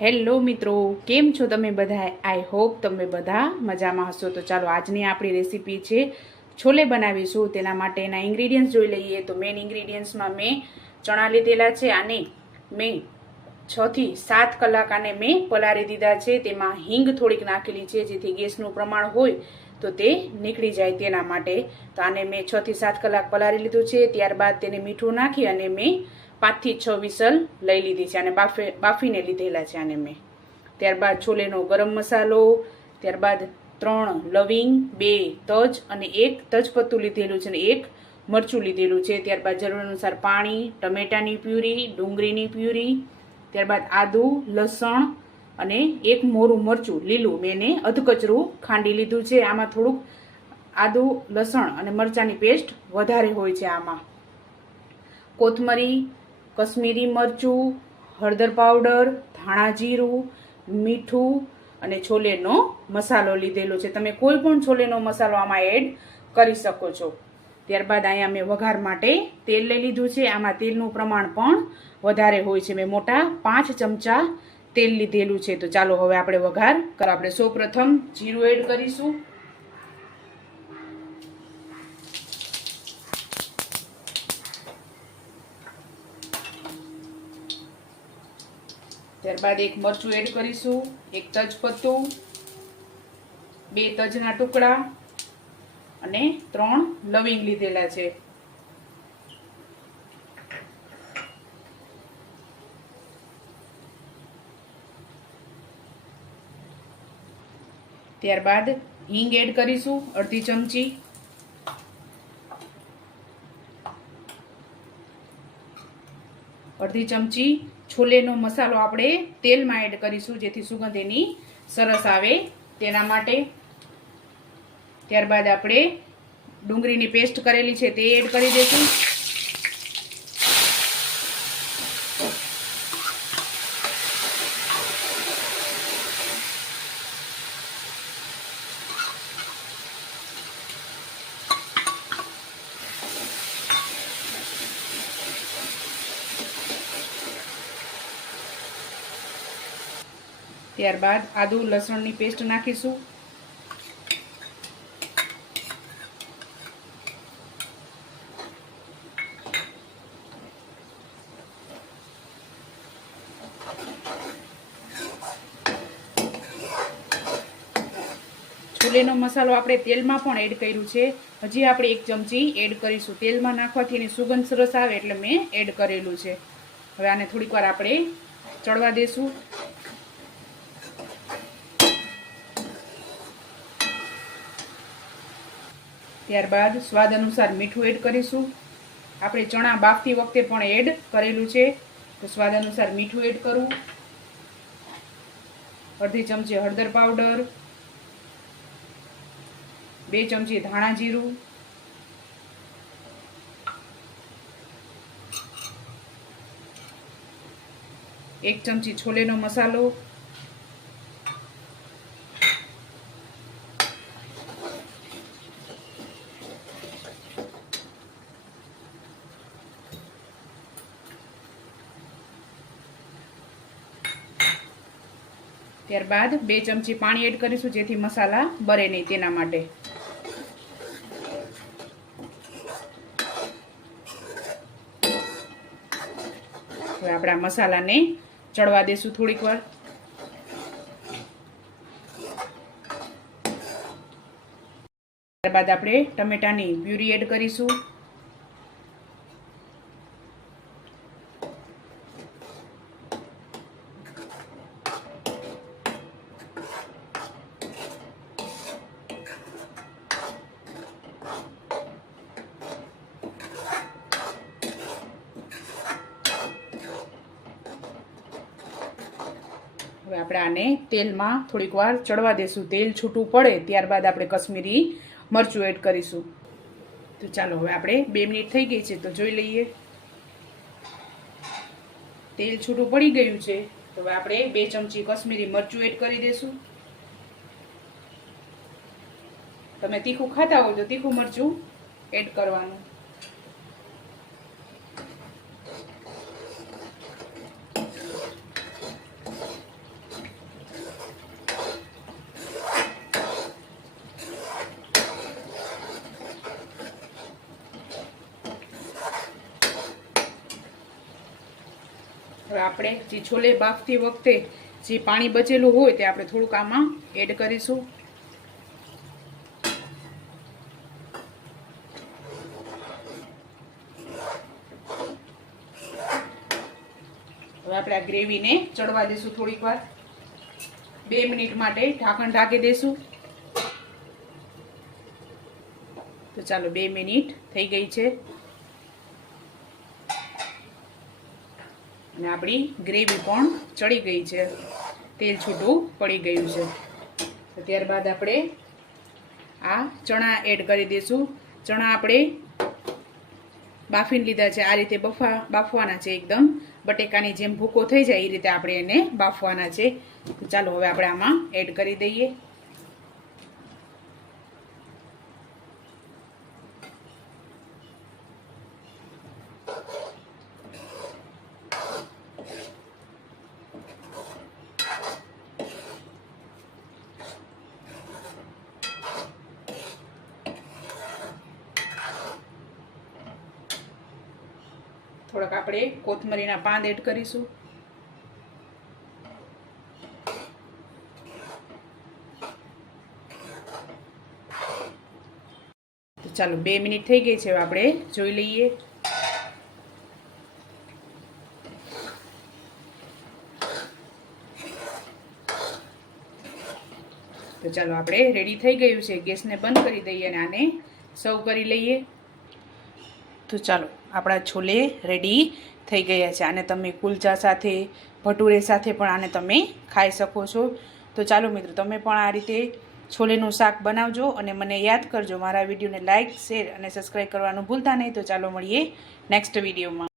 Hello મિત્રો, કેમ છો તમે બધા આઈ હોપ તમે બધા મજામાં હશો. તો ચાલો, આજની આપણી રેસીપી છે છોલે બનાવીશું. તેના માટેના ઇન્ગ્રીડિયન્ટ્સ જોઈ લઈએ. તો મેઇન ઇન્ગ્રીડિયન્ટ્સમાં મેં ચણા લીધેલા છે અને મેં છથી સાત કલાક આને મેં પલાળી દીધા છે. તેમાં હિંગ થોડીક નાખેલી છે, જેથી ગેસનું પ્રમાણ હોય તો તે નીકળી જાય તેના માટે. તો આને મેં છથી સાત કલાક પલાળી લીધું છે. ત્યારબાદ તેને મીઠું નાખી અને મેં પાંચથી છ વિસલ લઈ લીધી છે અને બાફે બાફીને લીધેલા છે આને મેં. ત્યારબાદ છોલેનો ગરમ મસાલો, ત્યારબાદ ત્રણ લવિંગ, બે તજ અને એક તજપત્તું લીધેલું છે અને એક મરચું લીધેલું છે. ત્યારબાદ જરૂર અનુસાર પાણી, ટમેટાની પ્યુરી, ડુંગળીની પ્યુરી, ત્યારબાદ આદુ, લસણ અને એક મોરું મરચું લીલું મેં એને અધકચરું ખાંડી લીધું છે. આમાં થોડુંક આદુ, લસણ અને મરચાંની પેસ્ટ વધારે હોય છે આમાં. કોથમરી કશ્મીરી મરચું, હળદર પાવડર, ધાણા જીરું, મીઠું અને છોલેનો મસાલો લીધેલો છે. તમે કોઈ પણ છોલેનો મસાલો આમાં એડ કરી શકો છો. ત્યારબાદ અહીંયા મેં વઘાર માટે તેલ લઈ લીધું છે. આમાં તેલનું પ્રમાણ પણ વધારે હોય છે. મેં મોટા પાંચ ચમચા તેલ લીધેલું છે. તો ચાલો હવે આપણે વઘાર કર આપણે સૌપ્રથમ જીરું એડ કરીશું. ત્યારબાદ એક મરચું એડ કરીશું, એક તજપત્તું, બે તજના ટુકડા અને ત્રણ લવિંગ લીધેલા છે. ત્યારબાદ હિંગ એડ કરીશું, અડધી ચમચી. અડધી ચમચી છોલેનો મસાલો આપણે તેલમાં એડ કરીશું, જેથી સુગંધ એની સરસ આવે. તેના માટે ત્યારબાદ આપણે ડુંગળીની પેસ્ટ કરેલી છે તે એડ કરી દઈશું. ત્યારબાદ આદુ લસણની પેસ્ટ નાખીશું. છોલેનો મસાલો આપણે તેલમાં પણ એડ કર્યું છે. હજી આપણે એક ચમચી એડ કરીશું. તેલમાં નાખવાથી એની સુગંધ સરસ આવે એટલે મેં એડ કરેલું છે. હવે આને થોડીક વાર આપણે ચડવા દેશું. ત્યારબાદ સ્વાદ અનુસાર મીઠું એડ કરીશું. આપણે ચણા બાફતી વખતે પણ એડ કરેલું છે. તો સ્વાદ અનુસાર મીઠું એડ કરવું અડધી ચમચી હળદર પાવડર. બે ચમચી ધાણા જીરું. એક ચમચી છોલેનો મસાલો. ત્યારબાદ બે ચમચી પાણી એડ કરીશું, જેથી મસાલા બરે નહીં તેના માટે. હવે આપણા મસાલાને ચડવા દેશું થોડીક વાર. ત્યારબાદ આપણે ટમેટાની પ્યુરી એડ કરીશું. હવે આપણે આને તેલમાં થોડીક વાર ચડવા દેશું. તેલ છૂટું પડે ત્યારબાદ આપણે કશ્મીરી મરચું એડ કરીશું. તો ચાલો હવે આપણે બે મિનિટ થઈ ગઈ છે તો જોઈ લઈએ. તેલ છૂટું પડી ગયું છે. તો હવે આપણે બે ચમચી કશ્મીરી મરચું એડ કરી દઈશું તમે તીખું ખાતા હોય તો તીખું મરચું એડ કરવાનું. આપણે જે છોલે બાફતી વખતે જે પાણી બચેલું હોય તે આપણે થોડુંક આમાં એડ કરીશું. હવે આપણે આ ગ્રેવીને ચડવા દઈશું થોડીક વાર. બે મિનિટ માટે ઢાંકણ ઢાંકી દઈશું તો ચાલો બે મિનિટ થઈ ગઈ છે. અને આપણી ગ્રેવી પણ ચડી ગઈ છે. તેલ છૂટું પડી ગયું છે. ત્યારબાદ આપણે આ ચણા એડ કરી દઈશું. ચણા આપણે બાફીને લીધા છે. આ રીતે બફા બાફવાના છે એકદમ. બટેકાની જેમ ભૂકો થઈ જાય એ રીતે આપણે એને બાફવાના છે. ચાલો હવે આપણે આમાં એડ કરી દઈએ. થોડાક આપણે કોથમરીના પાન એડ કરીશું. તો ચાલો, બે મિનિટ થઈ ગઈ છે આપણે જોઈ લઈએ. તો ચાલો, આપણે રેડી થઈ ગયું છે, ગેસને બંધ કરી દઈએ અને આને સર્વ કરી લઈએ. તો ચાલો આપણા છોલે રેડી થઈ ગયા છે. આને તમે કુલચા સાથે, ભટુરે સાથે પણ આને તમે ખાઈ શકો છો. તો ચાલો મિત્રો, તમે પણ આ રીતે છોલેનું શાક બનાવજો અને મને યાદ કરજો. મારા વિડીયોને લાઇક શેર અને સબસ્ક્રાઈબ કરવાનું ભૂલતા નહીં. તો ચાલો મળીએ નેક્સ્ટ વિડીયોમાં